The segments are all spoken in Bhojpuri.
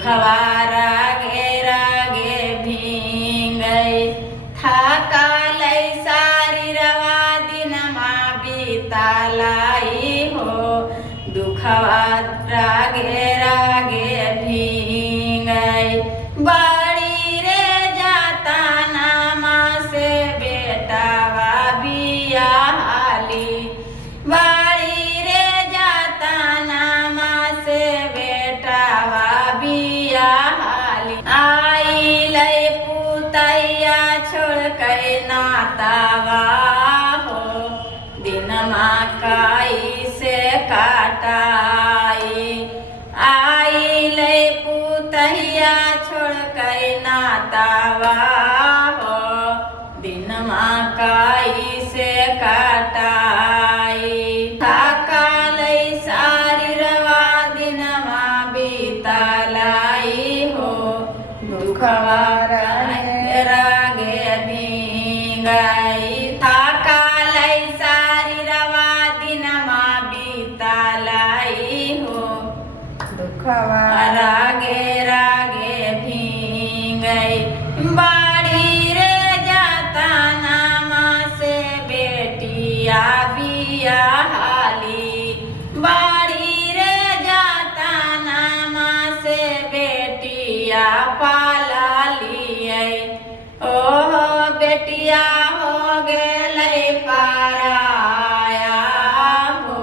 दुखवा रागे रागे भींगै थाकालै शरीरवा दिनमा बितालाई हो दुखवा रागे रागे भींगै बड़ी रे जाता नामा से बेटावा बियाहाली बड़ी रे जाता नामा से बेटावा बियाहाली आई लई पुतैया छोड़ के नातावा हो दिनमा काई से काटाई आई लई पुतैया छोड़ के नातावा हो दिनमा काई से काटाई थाकालै शरीरवा दिनमा बितालाई हो दुखवा रागे रागे भींगै थाकालै शरीरवा दिनमा बितालाई हो दुखवा रागे रागे भींगै बाड़ी रे जाता नामा से बेटिया बियाहाली बाड़ी रे जाता नामा से बेटिया पाला लियै ओहो बेटिया हो गेलै पाराया हो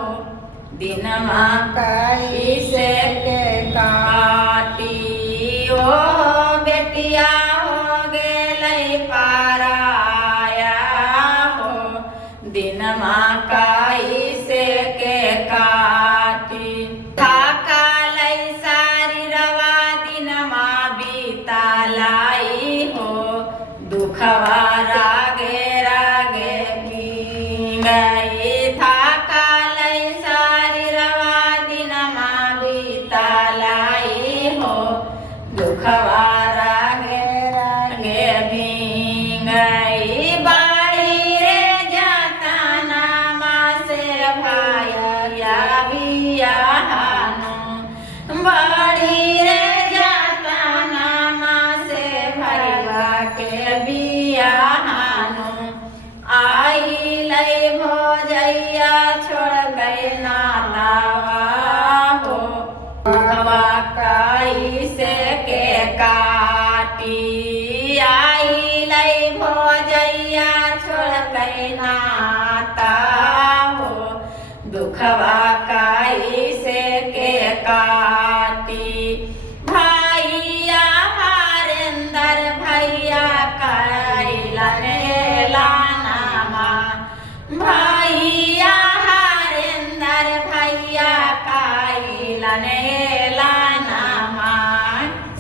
दिनमा काई से के काटी ओ बेटिया हो गेलै पाराया हो दिनमा काई से के काटी थाकालै शरीरवा दिनमा बितालाई हो दुखवा रागे रागे भींगै थाकालै शरीरवा दिनमा बितालाई हो दुखवा रागे रागे भींगै बाड़ी रे जाता नामा से भाया बियाहानो बाड़ी रे जाता नामा से भैया के बियाहानो आई लई भौजैया छोड़ गए नातावा हो दुखवा काई से के काटी आई लई भौजैया छोड़ गए नाता हो दुखवा काई से के काटी भैया हरेंदर भैया कैलने लानामा भैया हरेंदर भैया कैलने लानामा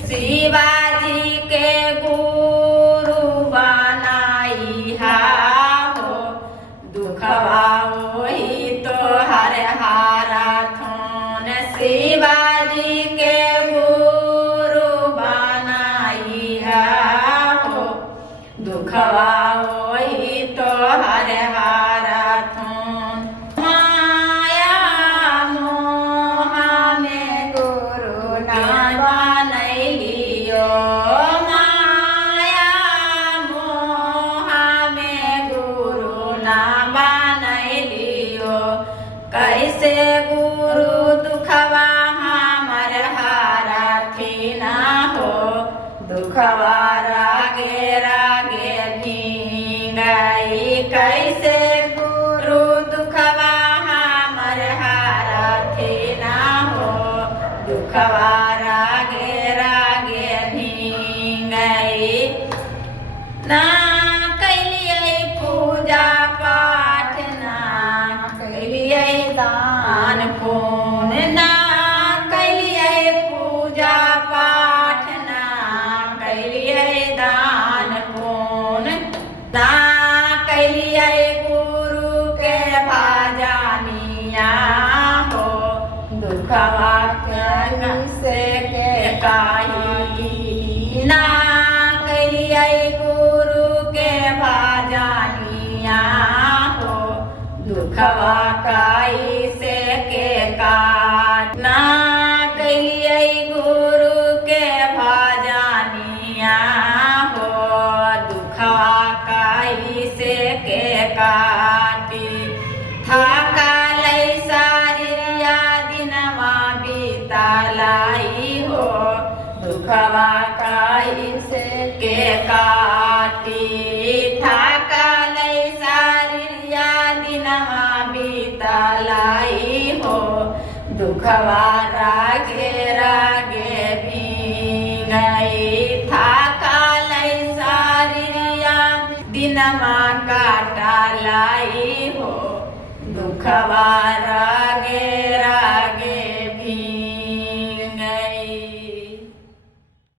शिवाजी के गुरु बनाई हो दुखवा वही तो हर हारा थोन शिवाजी के गुरु बनाई हो दुखवा वही तो हर हारा थोन माया मोहा में गुरु ना बनैलियो माया मोहा में गुरु ना बनैलियो कैसे गुरु दुखवा हमर हारा थी ना हो दुखवा रागे रागे भींगै कैसे गुरु दुखवा हमर हारा थी ना हो दुखवा रागे रागे भींगै ना कैलियै पूजा पाठ ना कैलियै दान पुण्य ना कैलियै पूजा पाठ ना कैलियै दान पुण्य ना कैलियै गुरु के भजनिया हो दुखवा से के काही ना कैलियै गुरु के भजनिया हो दुखवा काई से के काट ना कैलियै गुरु के बीतलाई हो दुखवा कैसे के काटी थाकल सारिया दिनवा बीतलाई हो दुखवा रागे रागे भींगई थाकल सारिया दिनमा काटलाई हो दुखवा रागे रागे